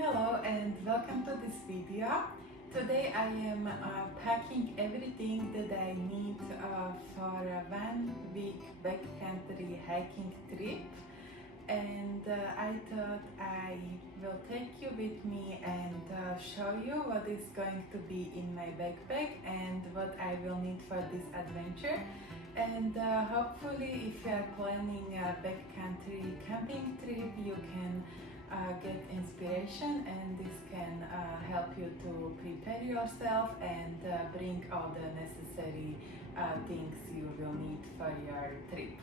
Hello and welcome to this video. Today I am packing everything that I need for a 1 week backcountry hiking trip, and I thought I will take you with me and show you what is going to be in my backpack and what I will need for this adventure. And hopefully if you are planning a backcountry camping trip, you can get inspiration, and this can help you to prepare yourself and bring all the necessary things you will need for your trip.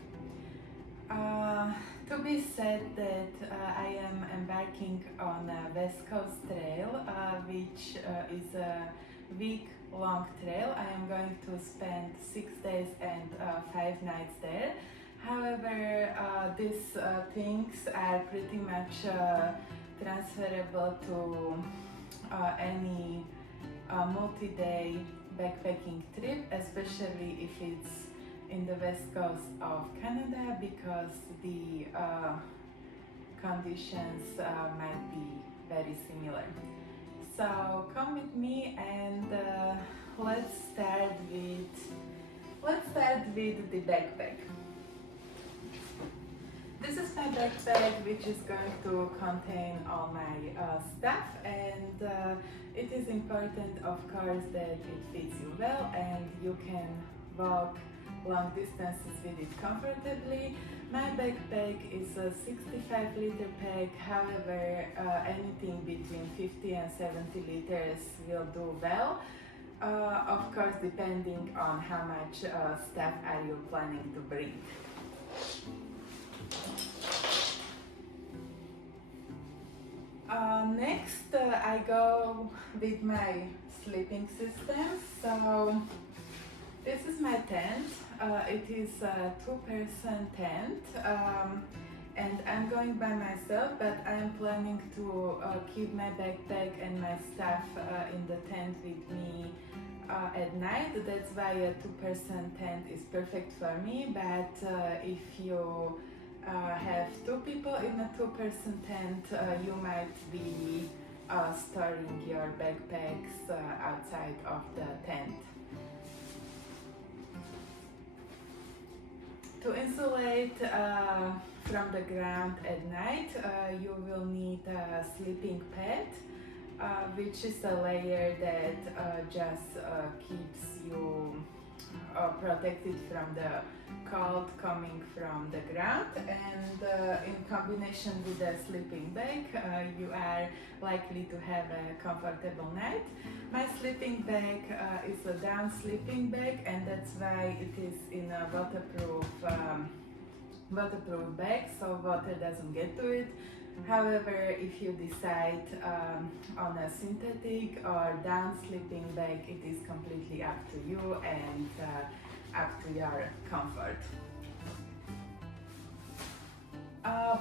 To be said that I am embarking on a West Coast trail, which is a week-long trail. I am going to spend 6 days and 5 nights there. However, these things are pretty much transferable to any multi-day backpacking trip, especially if it's in the west coast of Canada, because the conditions might be very similar. So come with me and let's start with the backpack. This is my backpack, which is going to contain all my stuff, and it is important, of course, that it fits you well and you can walk long distances with it comfortably. My backpack is a 65-liter pack. However, anything between 50 and 70 liters will do well, of course depending on how much stuff are you planning to bring. Next, I go with my sleeping system. So this is my tent. It is a 2-person tent, and I'm going by myself, but I am planning to keep my backpack and my stuff in the tent with me at night. That's why a 2-person tent is perfect for me. But if you have 2 people in a 2-person tent, you might be storing your backpacks outside of the tent. To insulate from the ground at night, you will need a sleeping pad, which is a layer that just keeps you protected from the cold coming from the ground, and in combination with the sleeping bag, you are likely to have a comfortable night. My sleeping bag is a down sleeping bag, and that's why it is in a waterproof bag, so water doesn't get to it. However, if you decide on a synthetic or down sleeping bag, it is completely up to you and up to your comfort.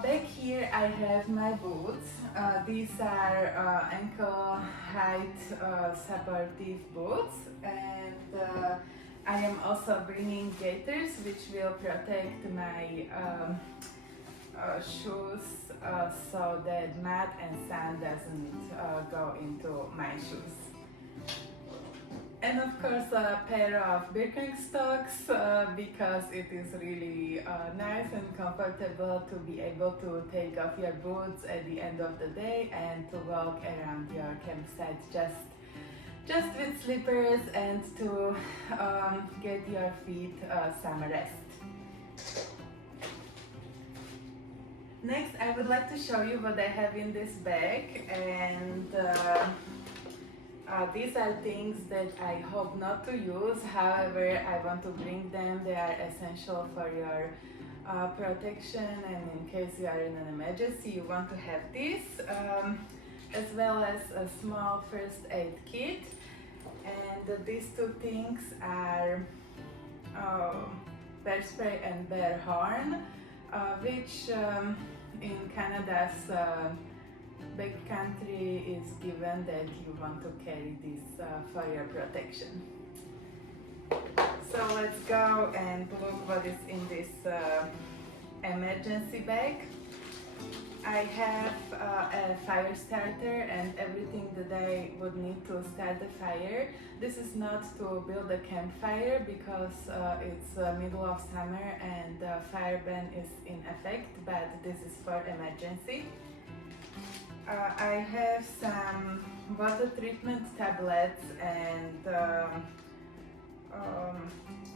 Back here I have my boots. These are ankle height supportive boots, and I am also bringing gaiters, which will protect my shoes so that mud and sand doesn't go into my shoes. And of course a pair of Birkenstocks, because it is really nice and comfortable to be able to take off your boots at the end of the day and to walk around your campsite just with slippers and to get your feet some rest. Next, I would like to show you what I have in this bag, and these are things that I hope not to use. However, I want to bring them. They are essential for your protection, and in case you are in an emergency, you want to have this, as well as a small first aid kit. And these 2 things are bear spray and bear horn, which in Canada's backcountry is given that you want to carry this for your protection. So let's go and look what is in this emergency bag. I have a fire starter and everything that I would need to start the fire. This is not to build a campfire because it's middle of summer and fire ban is in effect, but this is for emergency. I have some water treatment tablets and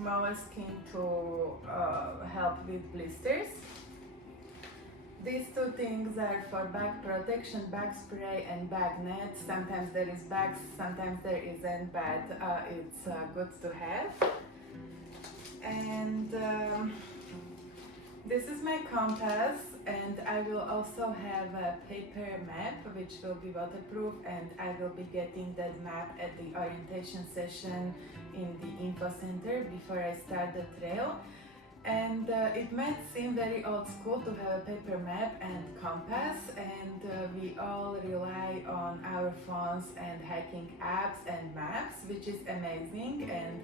moleskin to help with blisters. These two things are for bug protection, bug spray and bug net. Sometimes there is bugs, sometimes there isn't, but it's good to have. And this is my compass, and I will also have a paper map which will be waterproof, and I will be getting that map at the orientation session in the info center before I start the trail. And it might seem very old school to have a paper map and compass, and we all rely on our phones and hiking apps and maps, which is amazing and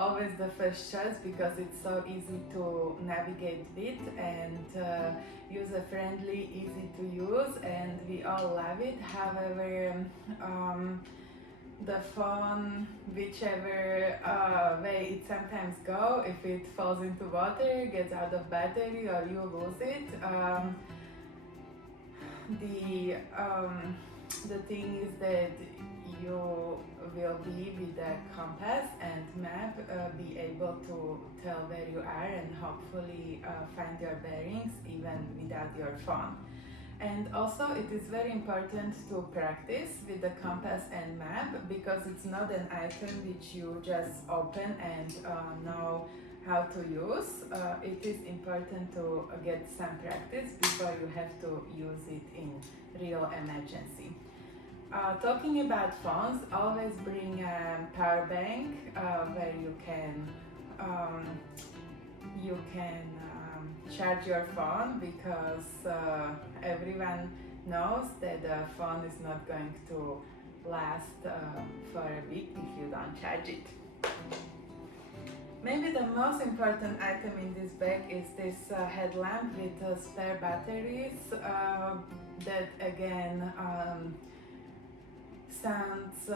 always the first choice because it's so easy to navigate with and user-friendly, easy to use, and we all love it. However, the phone, whichever way it sometimes go, if it falls into water, gets out of battery, or you lose it, the thing is that you will be with a compass and map be able to tell where you are and hopefully find your bearings even without your phone. And also it is very important to practice with the compass and map because it's not an item which you just open and know how to use. It is important to get some practice before you have to use it in real emergency. Talking about phones, always bring a power bank where you can charge your phone because everyone knows that the phone is not going to last for a week if you don't charge it. Maybe the most important item in this bag is this headlamp with spare batteries that again sounds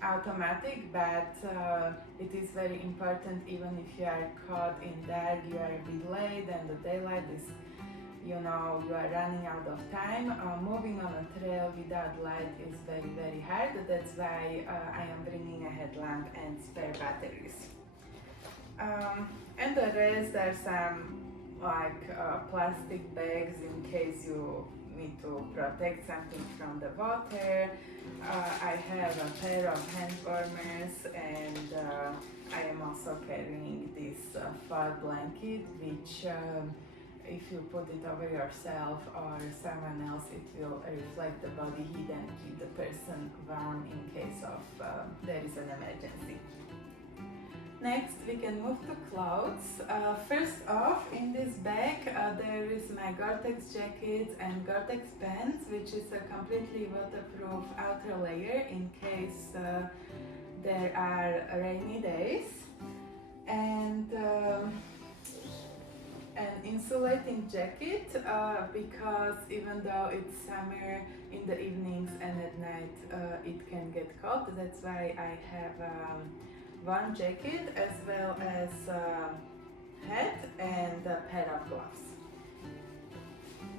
automatic, but it is very important even if you are caught in dark, you are a bit late and the daylight is, you know, you are running out of time. Moving on a trail without light is very, very hard. That's why I am bringing a headlamp and spare batteries. And the rest are some like plastic bags in case you need to protect something from the water. I have a pair of hand warmers, and I am also carrying this fur blanket which if you put it over yourself or someone else, it will reflect the body heat and keep the person warm in case of there is an emergency. Next, we can move to clothes. First off, in this bag, there is my Gore-Tex jacket and Gore-Tex pants, which is a completely waterproof outer layer in case there are rainy days. And an insulating jacket because even though it's summer, in the evenings and at night it can get cold. That's why I have one jacket as well as hat and a pair of gloves.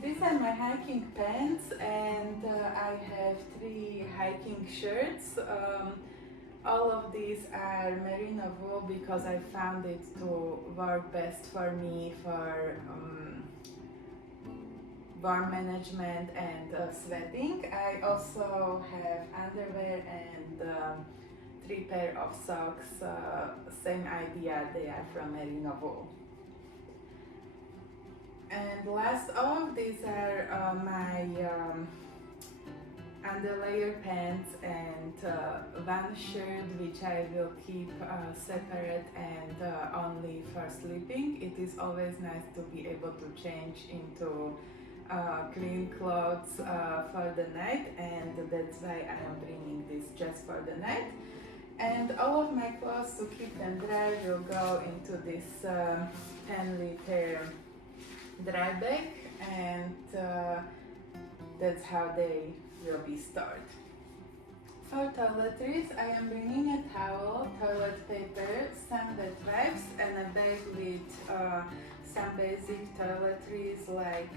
These are my hiking pants, and I have 3 hiking shirts. All of these are merino wool because I found it to work best for me for warm management and sweating. I also have underwear and 3 pair of socks, same idea, they are from merino wool. And last off, these are my underlayer pants and one shirt which I will keep separate and only for sleeping. It is always nice to be able to change into clean clothes for the night, and that's why I am bringing this just for the night. And all of my clothes, to keep them dry, will go into this 10-liter dry bag, and that's how they will be stored. For toiletries, I am bringing a towel, toilet paper, some wet wipes, and a bag with some basic toiletries like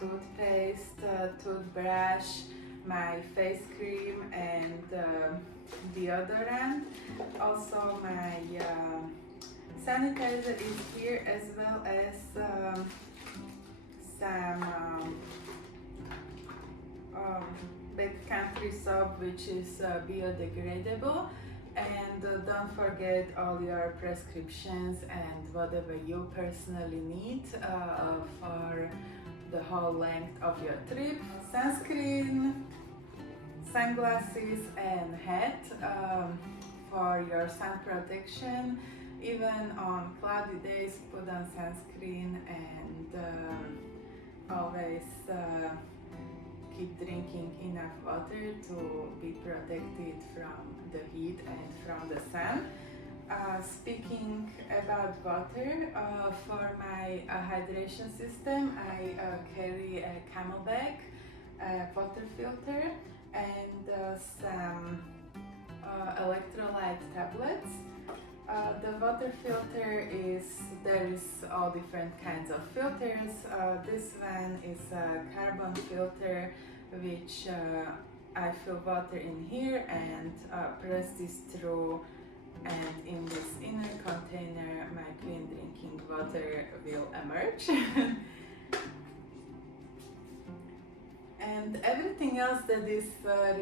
toothpaste, toothbrush, my face cream, and deodorant. Also, my sanitizer is here, as well as some backcountry soap, which is biodegradable. And don't forget all your prescriptions and whatever you personally need for the whole length of your trip. Sunscreen, sunglasses, and hat for your sun protection. Even on cloudy days, put on sunscreen, and always keep drinking enough water to be protected from the heat and from the sun. Speaking about water, for my hydration system, I carry a Camelback water filter and some electrolyte tablets. The water filter there is all different kinds of filters. This one is a carbon filter, which I fill water in here and press this through, and in this inner container my clean drinking water will emerge. And everything else that is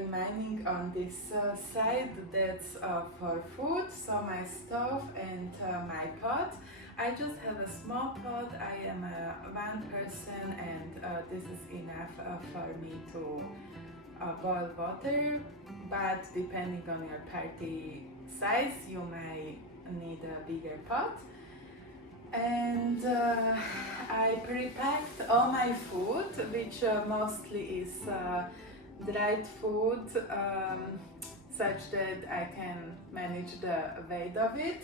remaining on this side, that's for food. So my stove and my pot. I just have a small pot. I am one person, and this is enough for me to boil water, but depending on your party size, you may need a bigger pot. And I pre-packed all my food, which mostly is dried food, such that I can manage the weight of it.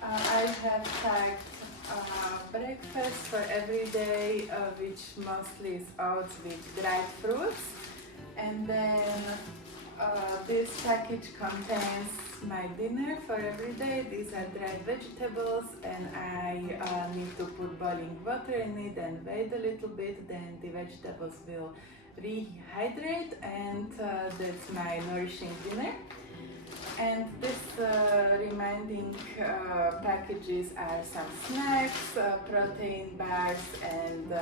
I have packed breakfast for every day, which mostly is oats with dried fruits. And then this package contains my dinner for every day. These are dried vegetables, and I need to put boiling water in it and wait a little bit, then the vegetables will rehydrate, and that's my nourishing dinner. And this remaining packages are some snacks, protein bars, and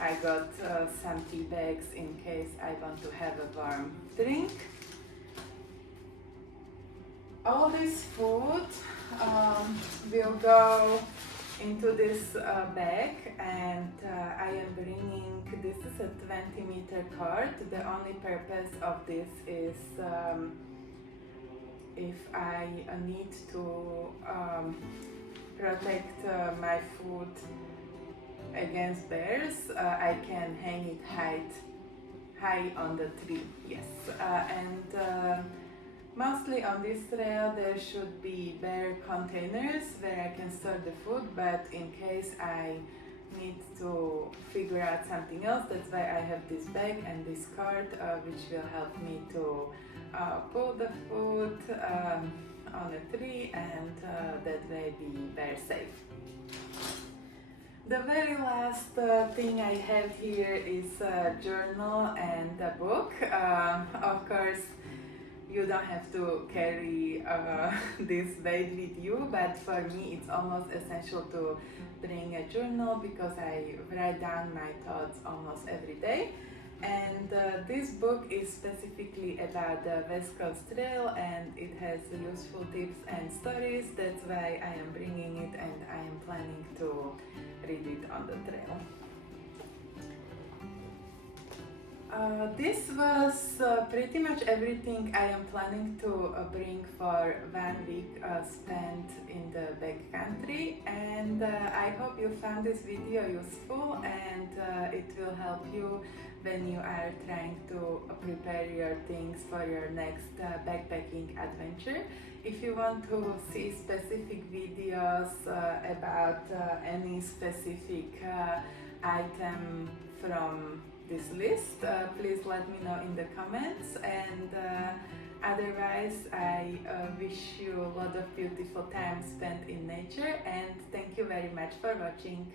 I got some tea bags in case I want to have a warm drink. All this food will go into this bag, and I am bringing, this is a 20-meter cord. The only purpose of this is if I need to protect my food against bears, I can hang it high on the tree. Yes, and mostly on this trail there should be bare containers where I can store the food, but in case I need to figure out something else, that's why I have this bag and this cart, which will help me to pull the food on a tree, and that way be bear safe. The very last thing I have here is a journal and a book. Of course, you don't have to carry this weight with you, but for me it's almost essential to bring a journal because I write down my thoughts almost every day. And this book is specifically about the West Coast Trail, and it has useful tips and stories. That's why I am bringing it, and I am planning to read it on the trail. This was pretty much everything I am planning to bring for 1 week spent in the backcountry, and I hope you found this video useful, and it will help you when you are trying to prepare your things for your next backpacking adventure. If you want to see specific videos about any specific item from this list, please let me know in the comments. And otherwise, I wish you a lot of beautiful time spent in nature, and thank you very much for watching.